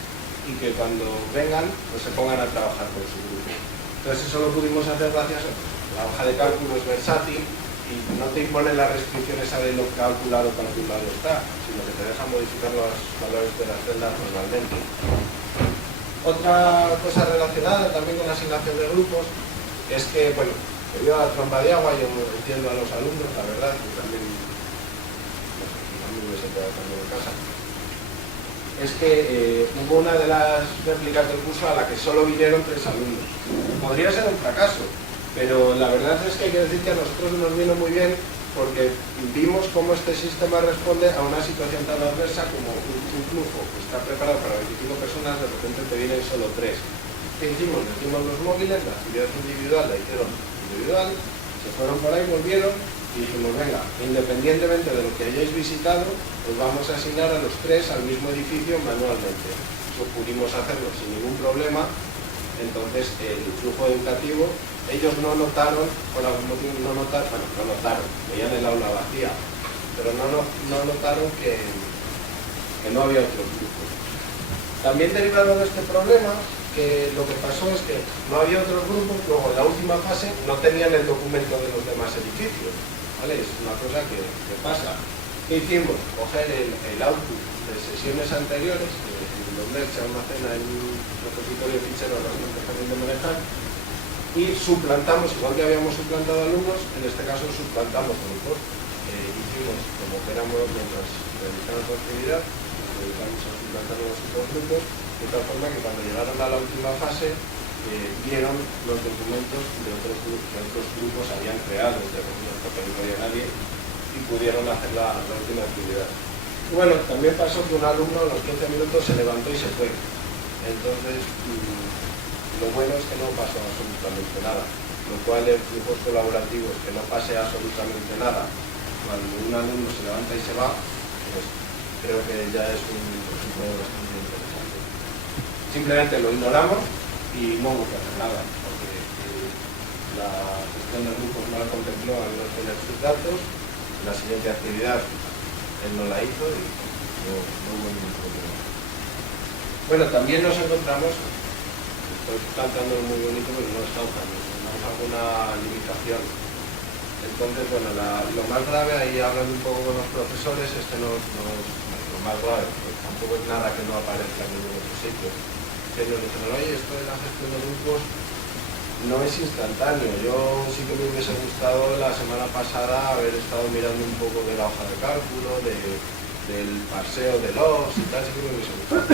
y que cuando vengan pues se pongan a trabajar con su grupo. Entonces eso lo pudimos hacer gracias a la hoja de cálculo es versátil y no te impone las restricciones a lo calculado está, sino que te deja modificar los valores de las celdas normalmente. Otra cosa relacionada también con la asignación de grupos es que, bueno, debido a la trompa de agua yo entiendo a los alumnos, la verdad, que también hubiese quedado también en casa. Es que hubo una de las réplicas del curso a la que solo vinieron 3 alumnos. Podría ser un fracaso, pero la verdad es que hay que decir que a nosotros nos vino muy bien porque vimos cómo este sistema responde a una situación tan adversa como un flujo que está preparado para 25 personas, de repente te vienen solo 3. ¿Qué hicimos? Les dimos los móviles, la actividad individual la hicieron individual, se fueron por ahí, volvieron y dijimos, venga, independientemente de lo que hayáis visitado, os vamos a asignar a los 3 al mismo edificio manualmente. Eso pudimos hacerlo sin ningún problema. Entonces el flujo educativo, ellos no notaron, por algún motivo no notaron, veían el aula vacía, pero no notaron que no había otro flujo. También derivado de este problema, que lo que pasó es que no había otros grupos, luego en la última fase no tenían el documento de los demás edificios, ¿vale? Es una cosa que pasa. ¿Qué hicimos? Coger el output de sesiones anteriores, donde se almacena en un repositorio de ficheros bastante fácil de manejar, y suplantamos, igual que habíamos suplantado alumnos, en este caso suplantamos grupos. hicimos como que éramos mientras realizamos la actividad, nos dedicamos a implantar los otros grupos, de tal forma que cuando llegaron a la última fase vieron los documentos de otros grupos habían creado, entre comillas, porque no había nadie, y pudieron hacer la última actividad. Y bueno, también pasó que un alumno a los 15 minutos se levantó y se fue. Entonces, lo bueno es que no pasó absolutamente nada, lo cual en grupos colaborativos que no pase absolutamente nada, cuando un alumno se levanta y se va, pues creo que ya es un modo bastante interesante. Simplemente lo ignoramos y no hubo que hacer nada, porque la gestión del grupo no la contempló al no tener sus datos. La siguiente actividad él no la hizo y no hubo ningún problema. Bueno, también nos encontramos, estoy cantando muy bonito pero no está usando, tenemos alguna limitación. Entonces, bueno, lo más grave, ahí hablando un poco con los profesores, lo más grave, pues tampoco es nada que no aparezca en ningún otro sitio. Que nos dicen, oye, esto de la gestión de grupos no es instantáneo. Yo sí que me hubiese gustado la semana pasada haber estado mirando un poco de la hoja de cálculo, del parseo de los y tal, sí que me hubiese gustado.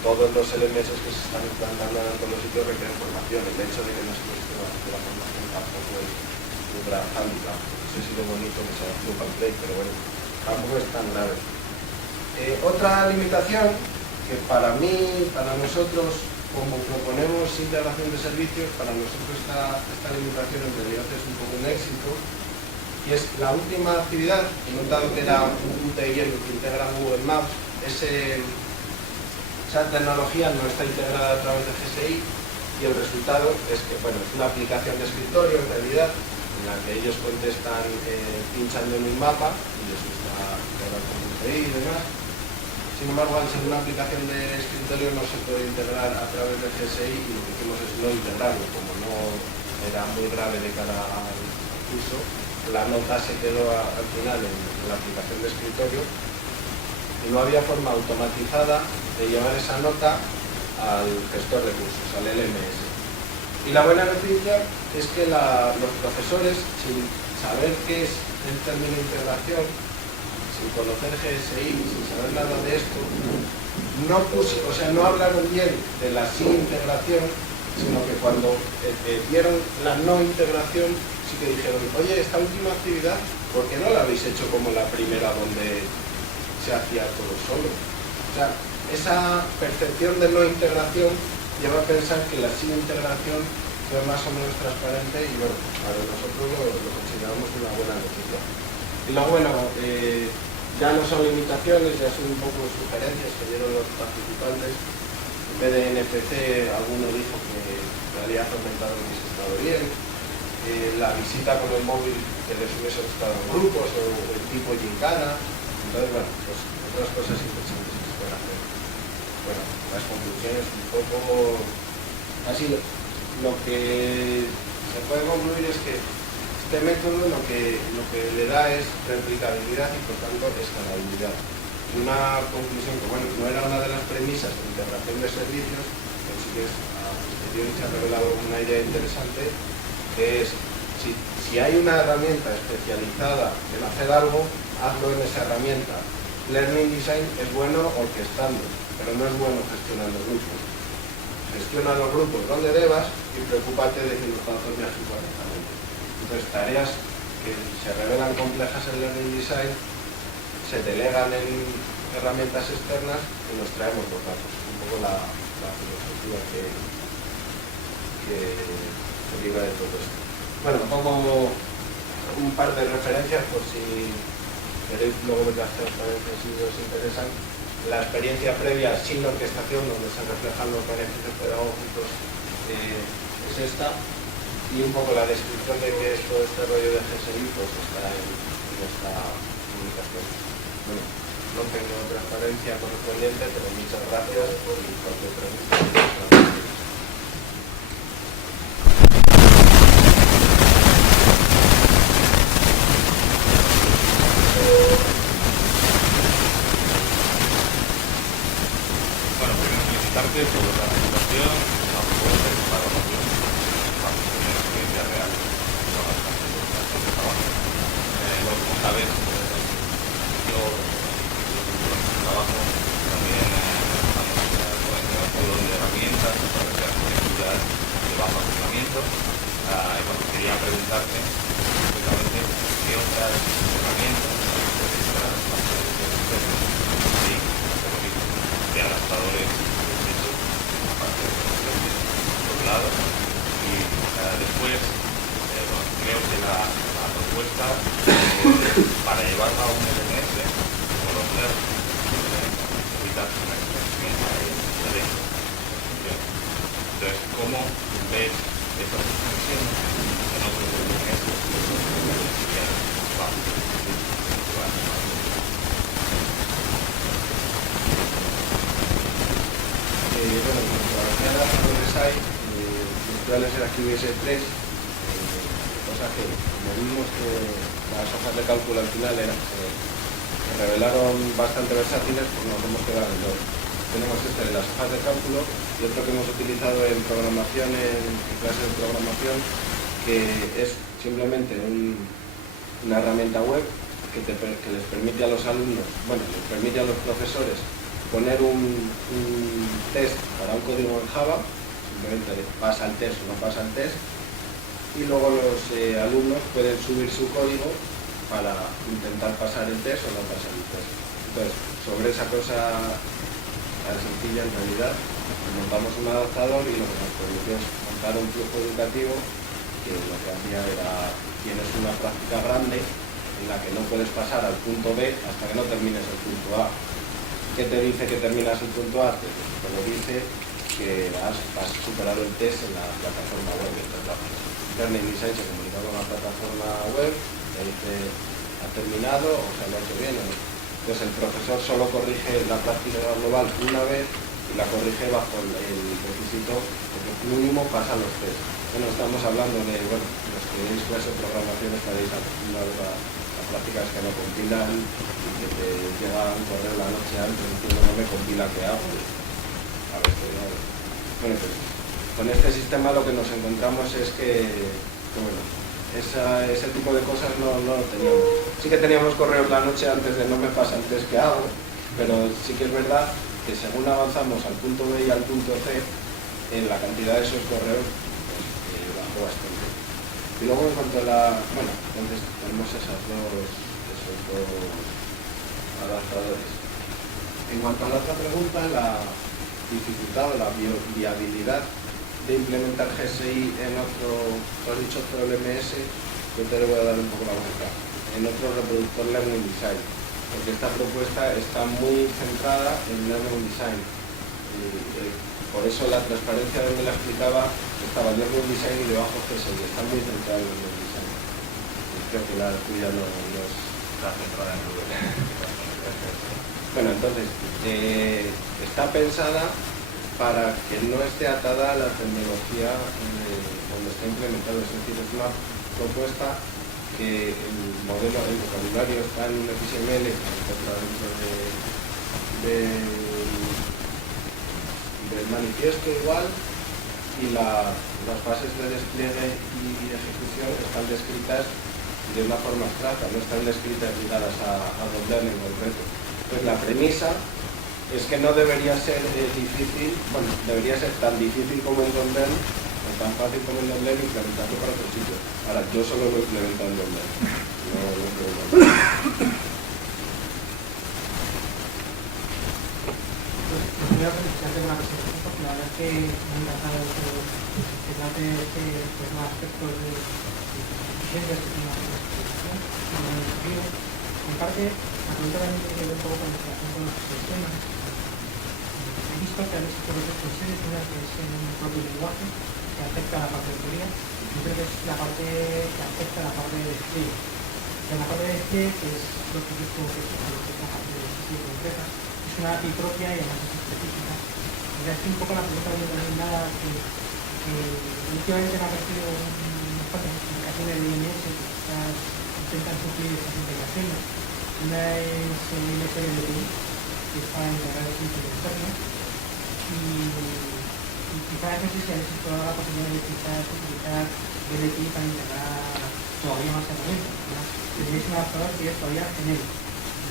Todos los LMS que se están implantando en todos los sitios requieren formación. El hecho de que no se esté haciendo la formación tampoco es un gran hándicap. Eso ha sido bonito que se haga un play, pero bueno, tampoco es tan grave. Otra limitación que para mí, para nosotros, como proponemos integración de servicios, para nosotros esta limitación en realidad es un poco un éxito, y es la última actividad, he notado que era un UTIL que integra Google Maps, esa tecnología no está integrada a través de GSI, y el resultado es que, bueno, es una aplicación de escritorio en realidad, en la que ellos contestan pinchando en un mapa, y les gusta integrar con UTI y demás. Sin embargo, al ser una aplicación de escritorio no se puede integrar a través de GSI y lo que hicimos es no integrarlo, como no era muy grave de cara al curso, la nota se quedó al final en la aplicación de escritorio y no había forma automatizada de llevar esa nota al gestor de cursos, al LMS. Y la buena noticia es que los profesores, sin saber qué es el término integración, sin conocer GSI, sin saber nada de esto, no hablaron bien de la sin integración, sino que cuando vieron la no integración, sí que dijeron, oye, esta última actividad, ¿por qué no la habéis hecho como la primera donde se hacía todo solo? O sea, esa percepción de no integración lleva a pensar que la sin integración fue más o menos transparente y bueno, para nosotros lo consideramos una buena noticia. Y lo bueno, ya no son limitaciones, ya son un poco sugerencias que dieron los participantes. En vez de NPC, alguno dijo que realidad aumentada no hubiese estado bien. La visita con el móvil que les hubiese gustado en grupos o el tipo gincana. Entonces, bueno, pues otras cosas interesantes que se pueden hacer. Bueno, las conclusiones un poco... Así, lo que se puede concluir es que este método lo que le da es replicabilidad y por tanto escalabilidad. Y una conclusión que, bueno, no era una de las premisas de integración de servicios, pero sí que es, a posteriori se ha revelado una idea interesante, que es, si hay una herramienta especializada en hacer algo, hazlo en esa herramienta. Learning Design es bueno orquestando, pero no es bueno gestionando grupos. Gestiona los grupos donde debas y preocúpate de que los datos viajen correctamente. Entonces, tareas que se revelan complejas en Learning Design se delegan en herramientas externas y nos traemos los datos. Un poco la filosofía que deriva de todo esto. Bueno, pongo un par de referencias por si queréis luego ver las transparencias si os interesan. La experiencia previa sin orquestación, donde se reflejan los beneficios pedagógicos, es esta. Y un poco la descripción de qué es todo este rollo de GSI, pues está en esta publicación. Bueno, no tengo transparencia correspondiente, pero muchas gracias por cualquier pregunta. Bueno, primero felicitarte por la presentación, por la evaluación, por la experiencia real, son bastante trabajo. esto, y bueno, quería preguntarte exactamente qué otras herramientas de adaptadores hechos, aparte de los por un lado, y después bueno, creo que la propuesta para llevarla a un LMS por otro necesitas una experiencia de dentro. Entonces, ¿cómo ves estas extensiones en otros LMS? Bueno, como decía la hay, virtuales era que hubiese tres, cosa que como vimos que las hojas de cálculo al final se revelaron bastante versátiles, pues nos hemos quedado en dos. Tenemos este de las hojas de cálculo y otro que hemos utilizado en programación, en clases de programación, que es simplemente una herramienta web que les permite a los alumnos, bueno, les permite a los profesores poner un test para un código en Java, simplemente pasa el test o no pasa el test, y luego los alumnos pueden subir su código para intentar pasar el test o no pasar el test. Entonces, sobre esa cosa tan sencilla en realidad, montamos un adaptador y lo que nos permitió es montar un flujo educativo que lo que hacía era, tienes una práctica grande en la que no puedes pasar al punto B hasta que no termines el punto A. ¿Qué te dice que terminas el punto A? Te lo dice que has superado el test en la plataforma web. Learning Design se comunica con la plataforma web, te dice ha terminado o se lo ha hecho bien. Entonces el profesor solo corrige la práctica global una vez y la corrige bajo el requisito de que mínimo pasan los test. Bueno, estamos hablando de, bueno, los que tenéis clase de programación estaréis acostumbrados a prácticas que no compilan y que te llega un correo la noche antes diciendo no me compila, ¿qué hago? A ver qué hago. Bueno, pues con este sistema lo que nos encontramos es que bueno, ese tipo de cosas no lo teníamos. Sí que teníamos correos la noche antes de no me pasa el test, ¿qué hago? Pero sí que es verdad que según avanzamos al punto B y al punto C, la cantidad de esos correos pues, bajó bastante. Y luego en cuanto a bueno, entonces tenemos esos dos adaptadores. En cuanto a la otra pregunta, la dificultad o la viabilidad de implementar GSI en otro, tú has dicho otro LMS, yo te le voy a dar un poco la vuelta, en otro reproductor Learning Design, porque esta propuesta está muy centrada en Learning Design. Por eso la transparencia donde la explicaba estaba Learning Design y debajo GSI, está muy centrado en Learning Design. Creo que la tuya no es la centrada en Google. Bueno, entonces, está pensada para que no esté atada a la tecnología donde está implementado, es decir, es una propuesta que el vocabulario está en un XML que se encuentra dentro del manifiesto igual, y las fases de despliegue y ejecución están descritas de una forma abstracta, no están descritas ligadas a Dondel en concreto. Pues la premisa es que no debería ser difícil, bueno, debería ser tan difícil como en Dondel o tan fácil como en Dondel implementarlo para otro sitio. Ahora, yo solo lo implemento en Dondel, no lo implemento. Voy a plantearte una presentación porque la verdad es que me ha encantado que trate este aspecto de eficiencias que tiene la presentación. En parte, la pregunta también tiene que ver un poco con la relación con los sistemas. He visto que habéis hecho dos extensiones, una que es en un propio lenguaje que afecta a la parte de teoría y otra que es la parte que afecta a la parte de despliegue. En la parte de despliegue, que es lo que yo creo que es la parte de despliegue concreta, es una API propia y además es específica. Y aquí un poco la pregunta viene también dada que últimamente me ha aparecido unas cuantas explicaciones de IMS que intentan suplir estas integraciones. Una es el IMS de LTI, que está integrado en el externo, y quizás no sé si habéis explorado la posibilidad de utilizar LTI para integrar todavía más herramientas. Tenéis un adaptador que es todavía genérico.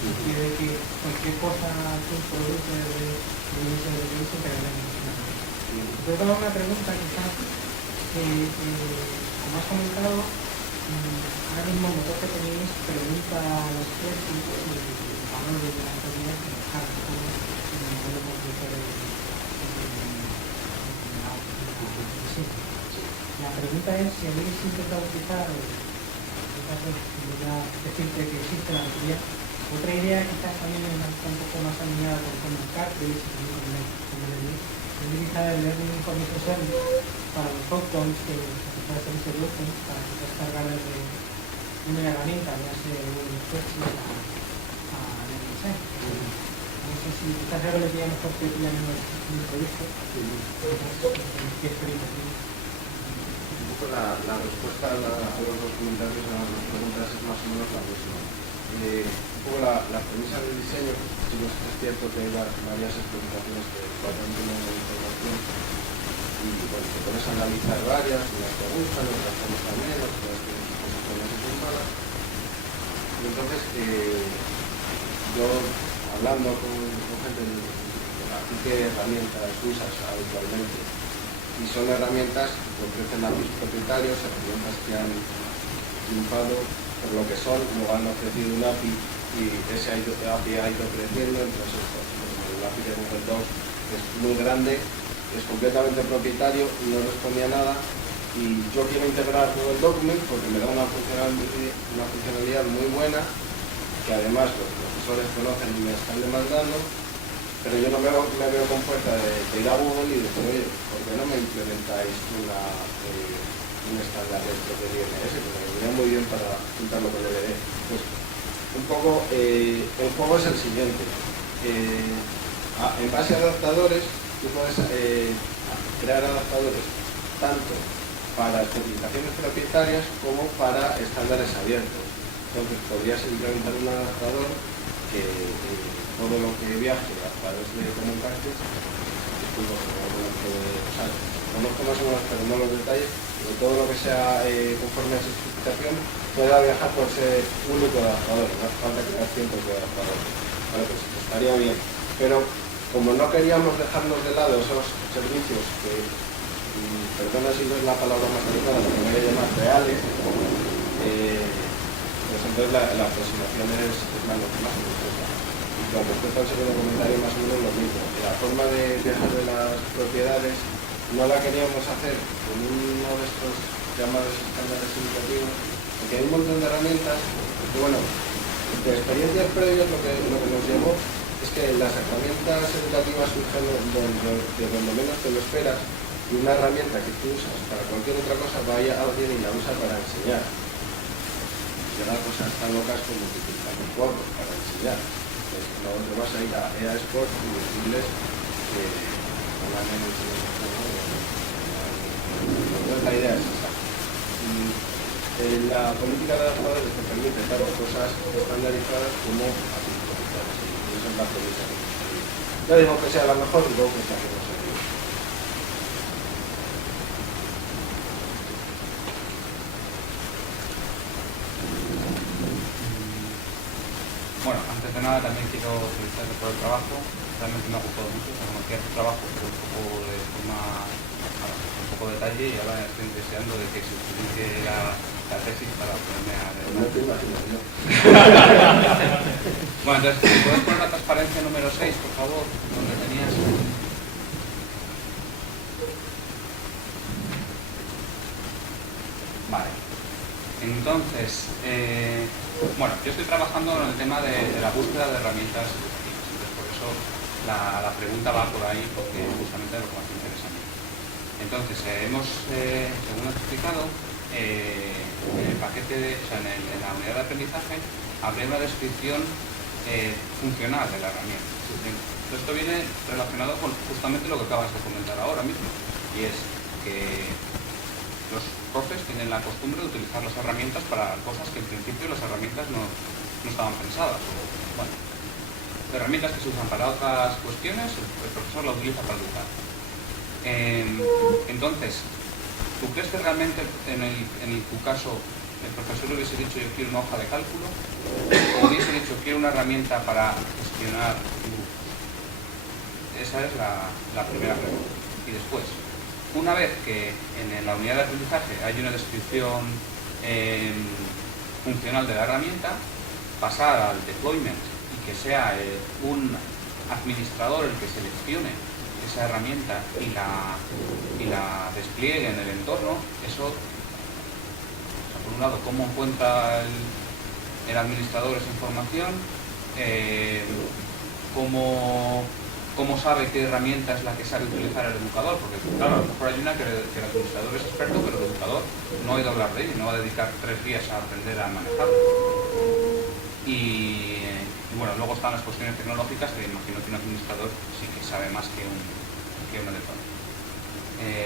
Quiere que cualquier cosa que un producto de IMS de LTI se integra en el. Pero tengo una pregunta quizás como has comentado, ahora mismo el motor que tenéis pregunta a los precios y el valor de la autoridad que dejar como en el modelo concreto de la diseño. La pregunta es si habéis intentado utilizar, voy a decirte que existe la teoría. Otra idea quizás también está un poco más alineada con el cartridge y con el utilizar el learning information service para los outcomes que puede ser introducen para que puedas cargar desde una herramienta, ya sea un spreadsheet a Learning Design. No sé si quizás algo le pilla mejor que pillan en el proyecto. ¿Qué experiencia tienes? Un poco la respuesta a los dos comentarios, a las preguntas es más o menos la misma. Un poco la premisa del diseño, sí que es cierto que hay varias explicaciones que tratan de la información y bueno, te puedes analizar varias, unas te gustan, otras te gustan menos, otras tienen sus posiciones y sus malas. Y entonces, yo hablando con gente de aquí qué herramientas usas habitualmente, y son herramientas que ofrecen APIs propietarios, herramientas que han triunfado por lo que son, luego han ofrecido un API y ese API ha ido creciendo, entonces el API de Google Docs es muy grande, es completamente propietario y no respondía a nada, y yo quiero integrar Google Document porque me da una funcionalidad muy buena que además los profesores conocen y me están demandando, pero yo no me veo con fuerza de ir a Google y decir, oye, ¿por qué no me implementáis un estándar dentro de DNS? Que me vendría muy bien para juntarlo con el DDD. Pues un poco, el juego es el siguiente. En base a adaptadores, tú puedes crear adaptadores tanto para especificaciones propietarias como para estándares abiertos. Entonces podrías implementar un adaptador que todo lo que viaje a través de Common Practice, conozco más o menos, pero no los detalles, pero todo lo que sea conforme a esa especificación pueda viajar por ese único adaptador, no hace falta crear cientos de adaptadores. Vale, pues estaría bien. Pero como no queríamos dejarnos de lado esos servicios que, perdona si no es la palabra más adecuada, pero me voy a llamar reales, pues entonces la aproximación es más compleja. Y con respecto al segundo comentario, más o menos lo mismo. La forma de viajar de las propiedades no la queríamos hacer con uno de estos llamados estándares educativos, porque hay un montón de herramientas que, bueno, de experiencias previas lo que nos llevó es que las herramientas educativas surgen de donde menos te lo esperas, y una herramienta que tú usas para cualquier otra cosa vaya alguien y la usa para enseñar. Llegar a cosas tan locas como utilizar un juego para enseñar. No te vas a ir a EA Sports y decirles que van a enseñar. Entonces la idea es esa. La política de adaptadores te permite tanto cosas estandarizadas como artificiales. Y esa es la premisa. No digo que sea la mejor, digo que sea la mejor. Bueno, antes de nada también quiero felicitarte por el trabajo. Realmente me ha gustado mucho, conocía tu trabajo con un poco de detalle, y ahora estoy deseando de que se utilice la tesis para ponerme a leer. No te imaginas, ¿no? Bueno, entonces, ¿puedes poner la transparencia número 6, por favor? Donde tenías. Vale. Entonces, bueno, yo estoy trabajando en el tema de la búsqueda de herramientas educativas, entonces por eso la pregunta va por ahí, porque justamente es lo que más me interesa a mí. Entonces, según he explicado, en el paquete, en la unidad de aprendizaje, habrá una descripción funcional de la herramienta. Entonces, esto viene relacionado con justamente lo que acabas de comentar ahora mismo, y es que los profes tienen la costumbre de utilizar las herramientas para cosas que en principio las herramientas no estaban pensadas. Bueno, herramientas que se usan para otras cuestiones, el profesor la utiliza para educar. Entonces, ¿tú crees que realmente en tu caso el profesor hubiese dicho yo quiero una hoja de cálculo, o hubiese dicho quiero una herramienta para gestionar grupos? Esa es la primera pregunta. Y después, una vez que en la unidad de aprendizaje hay una descripción funcional de la herramienta, pasar al deployment y que sea un administrador el que seleccione esa herramienta y la despliegue en el entorno. Eso, o sea, por un lado, cómo encuentra el administrador esa información, cómo sabe qué herramienta es la que sabe utilizar el educador, porque claro, a lo mejor hay una que el administrador es experto, pero el educador no ha oído hablar de ella y no va a dedicar 3 días a aprender a manejarlo. Y bueno, luego están las cuestiones tecnológicas, que imagino que un administrador sí que sabe más que un educador.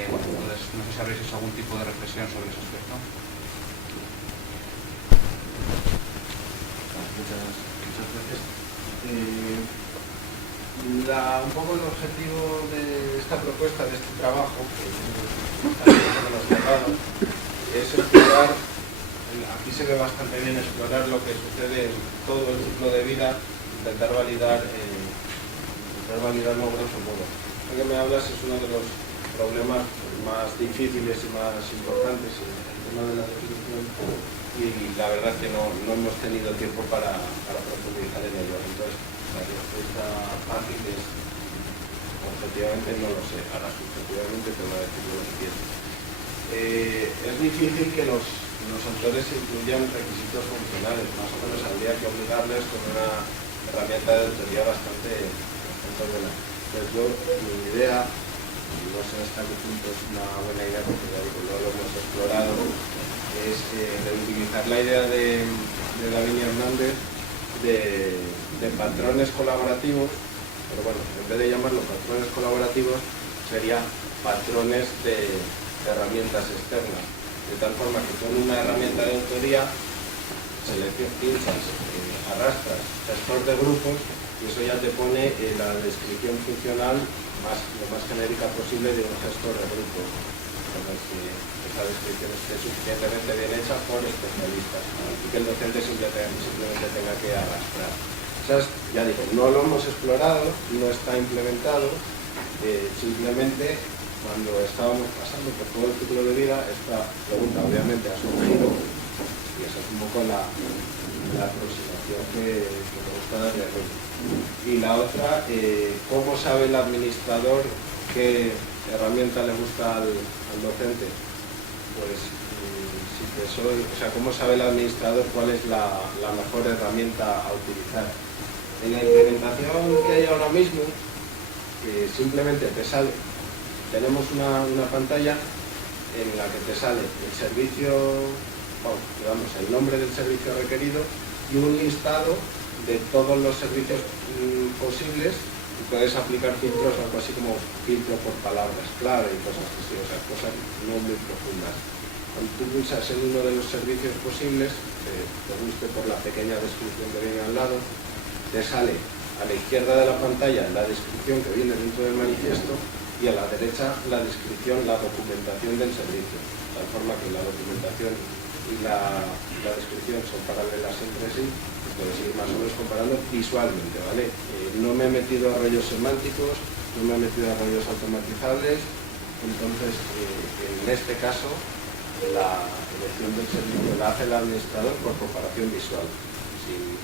Bueno, entonces no sé si habréis hecho algún tipo de reflexión sobre ese aspecto. Muchas gracias. Un poco el objetivo de esta propuesta, de este trabajo, que hemos cerrado, es explorar, aquí se ve bastante bien explorar lo que sucede en todo el ciclo de vida, intentar validar grosso modo. Lo que me hablas es uno de los problemas más difíciles y más importantes, el tema de la definición, y la verdad es que no hemos tenido tiempo para profundizar en ello. Entonces, la respuesta fácil es, objetivamente no lo sé, ahora subjetivamente te voy a decir lo que quiero. Es difícil que los autores incluyan requisitos funcionales, más o menos habría que obligarles con una herramienta de autoría bastante buena. Entonces yo, mi idea, no sé hasta qué punto es una buena idea, porque ya digo, no lo hemos explorado, es reutilizar la idea de David Hernández de patrones colaborativos, pero bueno, en vez de llamarlos patrones colaborativos, sería patrones de herramientas externas, de tal forma que con una herramienta de autoría, pinchas, arrastras, gestor de grupos, y eso ya te pone la descripción funcional lo más genérica posible de un gestor de grupos, con el que esa descripción esté suficientemente bien hecha por especialistas y que el docente simplemente tenga que arrastrar. Ya digo, no lo hemos explorado, no está implementado, simplemente cuando estábamos pasando por todo el ciclo de vida, esta pregunta obviamente ha surgido y esa es un poco la aproximación que me gusta darle a hoy. Y la otra, ¿cómo sabe el administrador qué herramienta le gusta al docente? Pues ¿cómo sabe el administrador cuál es la mejor herramienta a utilizar? En la implementación que hay ahora mismo, simplemente te sale, tenemos una pantalla en la que te sale el servicio, el nombre del servicio requerido y un listado de todos los servicios posibles, y puedes aplicar filtros, algo así como filtro por palabras clave y cosas así, o sea, cosas no muy profundas. Cuando tú pulsas en uno de los servicios posibles, te guste por la pequeña descripción que viene al lado, te sale a la izquierda de la pantalla la descripción que viene dentro del manifiesto y a la derecha la descripción, la documentación del servicio, de tal forma que la documentación y la descripción son paralelas entre sí, puedes ir más o menos comparando visualmente, ¿vale? No me he metido a rollos semánticos, no me he metido a rollos automatizables, entonces en este caso la elección del servicio la hace el administrador por comparación visual, sin